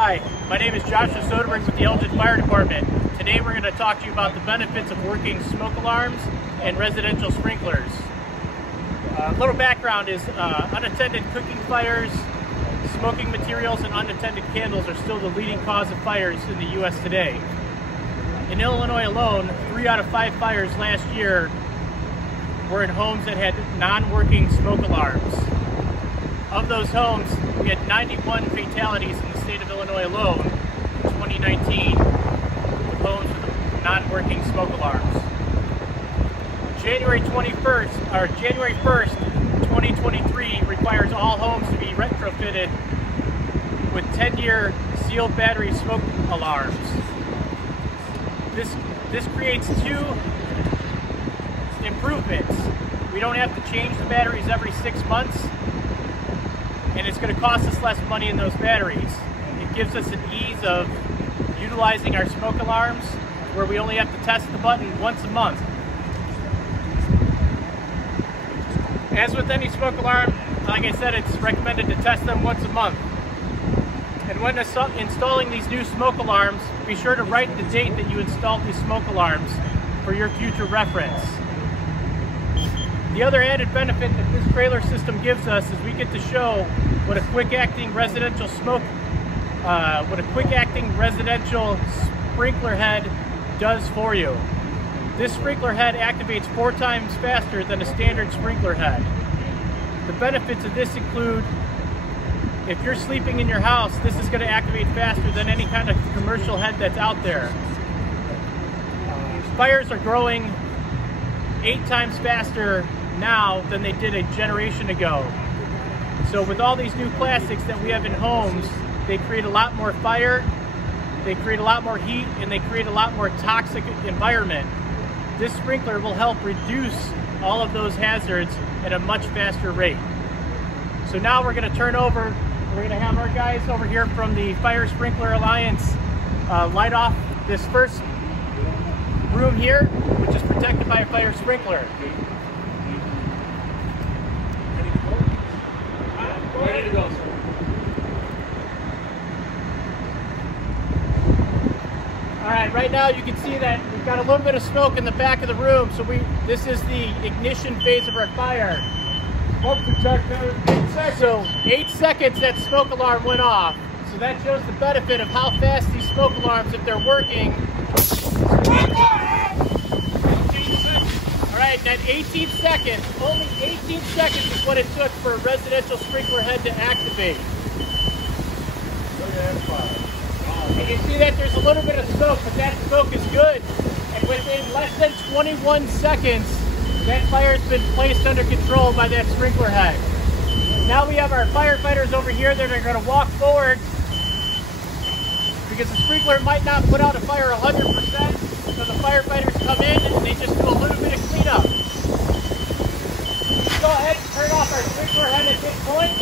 Hi, my name is Joshua Soderberg with the Elgin Fire Department. Today we're going to talk to you about the benefits of working smoke alarms and residential sprinklers. A little background is unattended cooking fires, smoking materials, and unattended candles are still the leading cause of fires in the U.S. today. In Illinois alone, 3 out of 5 fires last year were in homes that had non-working smoke alarms. Of those homes, we had 91 fatalities in the state of Illinois alone in 2019 with homes with non-working smoke alarms. January 1st, 2023 requires all homes to be retrofitted with 10-year sealed battery smoke alarms. This creates 2 improvements. We don't have to change the batteries every 6 months, and it's going to cost us less money in those batteries. It gives us an ease of utilizing our smoke alarms where we only have to test the button once a month. As with any smoke alarm, like I said, it's recommended to test them once a month. And when installing these new smoke alarms, be sure to write the date that you installed these smoke alarms for your future reference. The other added benefit that this trailer system gives us is we get to show what a quick-acting residential sprinkler head does for you. This sprinkler head activates 4 times faster than a standard sprinkler head. The benefits of this include, if you're sleeping in your house, this is going to activate faster than any kind of commercial head that's out there. Fires are growing 8 times faster now than they did a generation ago. So with all these new plastics that we have in homes, they create a lot more fire, they create a lot more heat, and they create a lot more toxic environment. This sprinkler will help reduce all of those hazards at a much faster rate. So now we're going to turn over, we're going to have our guys over here from the Fire Sprinkler Alliance light off this first room here, which is protected by a fire sprinkler. Ready to go, sir. Alright, right now you can see that we've got a little bit of smoke in the back of the room, so this is the ignition phase of our fire. Smoke detector, 8 seconds. So 8 seconds that smoke alarm went off. So that shows the benefit of how fast these smoke alarms, if they're working. Alright, then 18 seconds, only 18 seconds is what it took for a residential sprinkler head to activate. And you see that there's a little bit of smoke, but that smoke is good. And within less than 21 seconds, that fire's been placed under control by that sprinkler head. Now we have our firefighters over here that are going to walk forward because the sprinkler might not put out a fire 100%. So the firefighters come in and they just do a little bit of cleanup. Go ahead and turn off our sprinkler head at this point.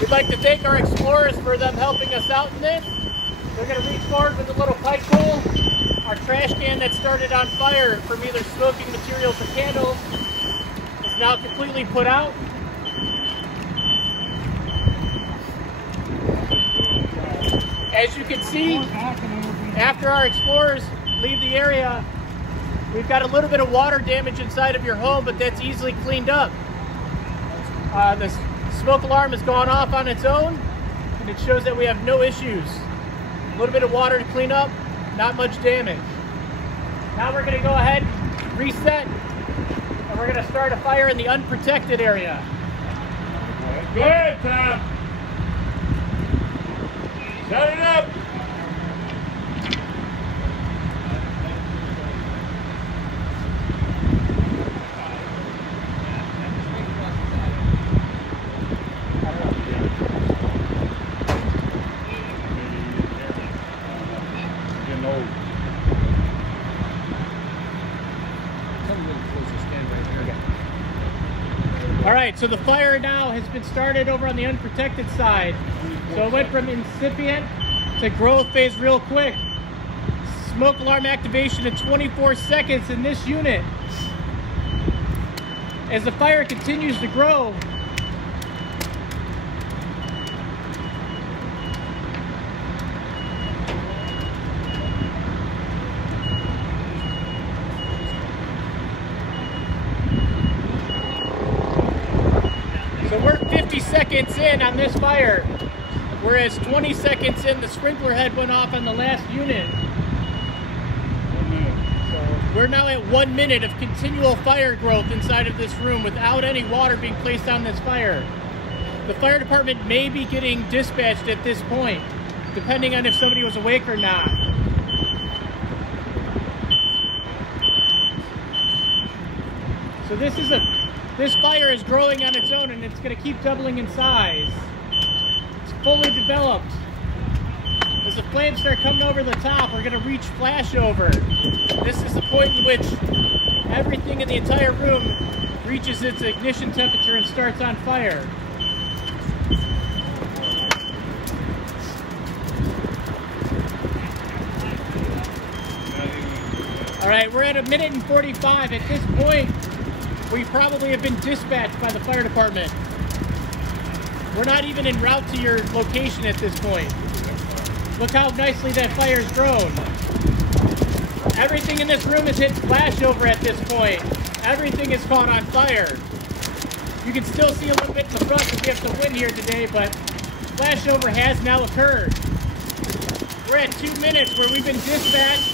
We'd like to thank our explorers for them helping us out in this. They're going to reach forward with a little pipe pole. Our trash can that started on fire from either smoking materials or candles is now completely put out. As you can see, after our explorers leave the area, we've got a little bit of water damage inside of your home, but that's easily cleaned up. The smoke alarm has gone off on its own, and it shows that we have no issues. A little bit of water to clean up, not much damage. Now we're going to go ahead, reset, and we're going to start a fire in the unprotected area. Good, Tom. Set it up. All right, so the fire now has been started over on the unprotected side. So it went from incipient to growth phase real quick. Smoke alarm activation in 24 seconds in this unit. as the fire continues to grow, so we're 50 seconds in on this fire, whereas 20 seconds in the sprinkler head went off on the last unit. We're now at 1 minute of continual fire growth inside of this room without any water being placed on this fire. The fire department may be getting dispatched at this point, depending on if somebody was awake or not. So this fire is growing on its own, and it's going to keep doubling in size. It's fully developed. As the flames start coming over the top, we're going to reach flashover. This is the point in which everything in the entire room reaches its ignition temperature and starts on fire. All right, we're at 1 minute and 45. At this point, we probably have been dispatched by the fire department. We're not even en route to your location at this point. Look how nicely that fire's grown. Everything in this room has hit flashover at this point. Everything is caught on fire. You can still see a little bit in the front because we have some wind here today, but flashover has now occurred. We're at 2 minutes where we've been dispatched,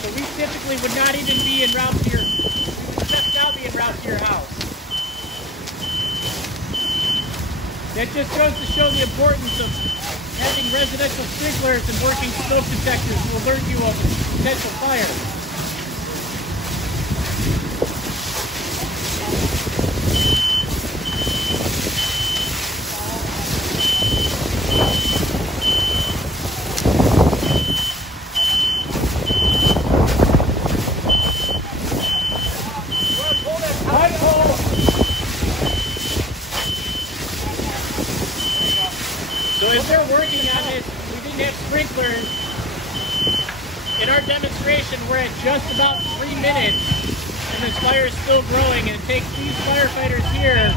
so we typically would not even be en route to your, we would just now be en route to your house. That just goes to show the importance of having residential sprinklers and working smoke detectors to alert you of potential fire. So as they're working on this, we didn't have sprinklers. In our demonstration, we're at just about 3 minutes, and this fire is still growing, and it takes these firefighters here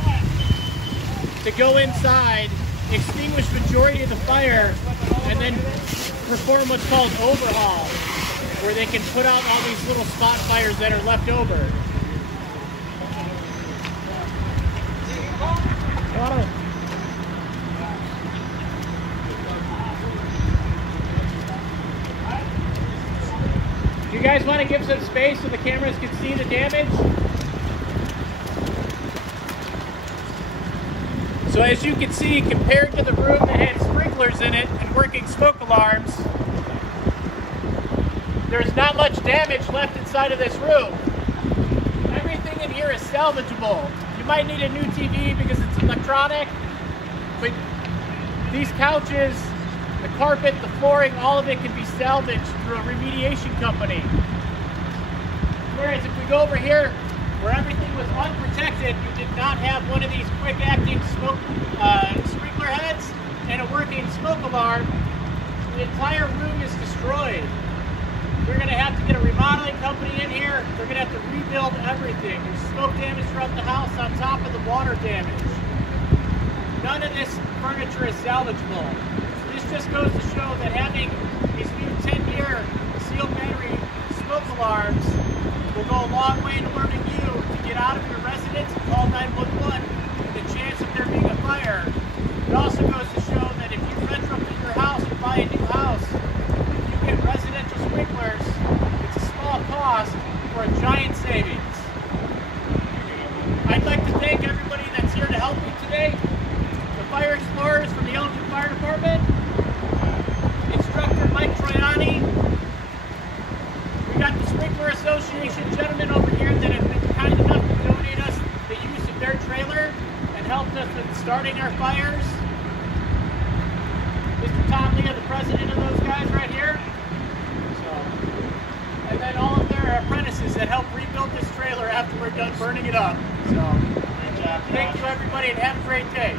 to go inside, extinguish the majority of the fire, and then perform what's called overhaul, where they can put out all these little spot fires that are left over. You guys want to give some space so the cameras can see the damage? So as you can see, compared to the room that had sprinklers in it and working smoke alarms, there's not much damage left inside of this room. Everything in here is salvageable. You might need a new TV because it's electronic, but these couches, the carpet, the flooring, all of it can be salvaged through a remediation company. Whereas if we go over here, where everything was unprotected, you did not have one of these quick-acting smoke sprinkler heads and a working smoke alarm, the entire room is destroyed. We're going to have to get a remodeling company in here. They're going to have to rebuild everything. There's smoke damage throughout the house on top of the water damage. None of this furniture is salvageable. This just goes to show that having these new 10-year sealed battery smoke alarms will go a long way in alerting you to get out of your residence and call 911 with the chance of there being a fire. It also goes to show that if you retrofit your house and buy a new house, if you get residential sprinklers, it's a small cost for a giant savings. I'd like to thank everybody that's here to help me today. The Fire Explorers from the Elgin Fire Department, Instructor Mike Troiani. We got the Sprinkler Association gentlemen over here that have been kind enough to donate us the use of their trailer and helped us with starting our fires. Mr. Tom Leah, the president of those guys right here. And then all of their apprentices that help rebuild this trailer after we're done burning it up. So, thank you everybody and have a great day.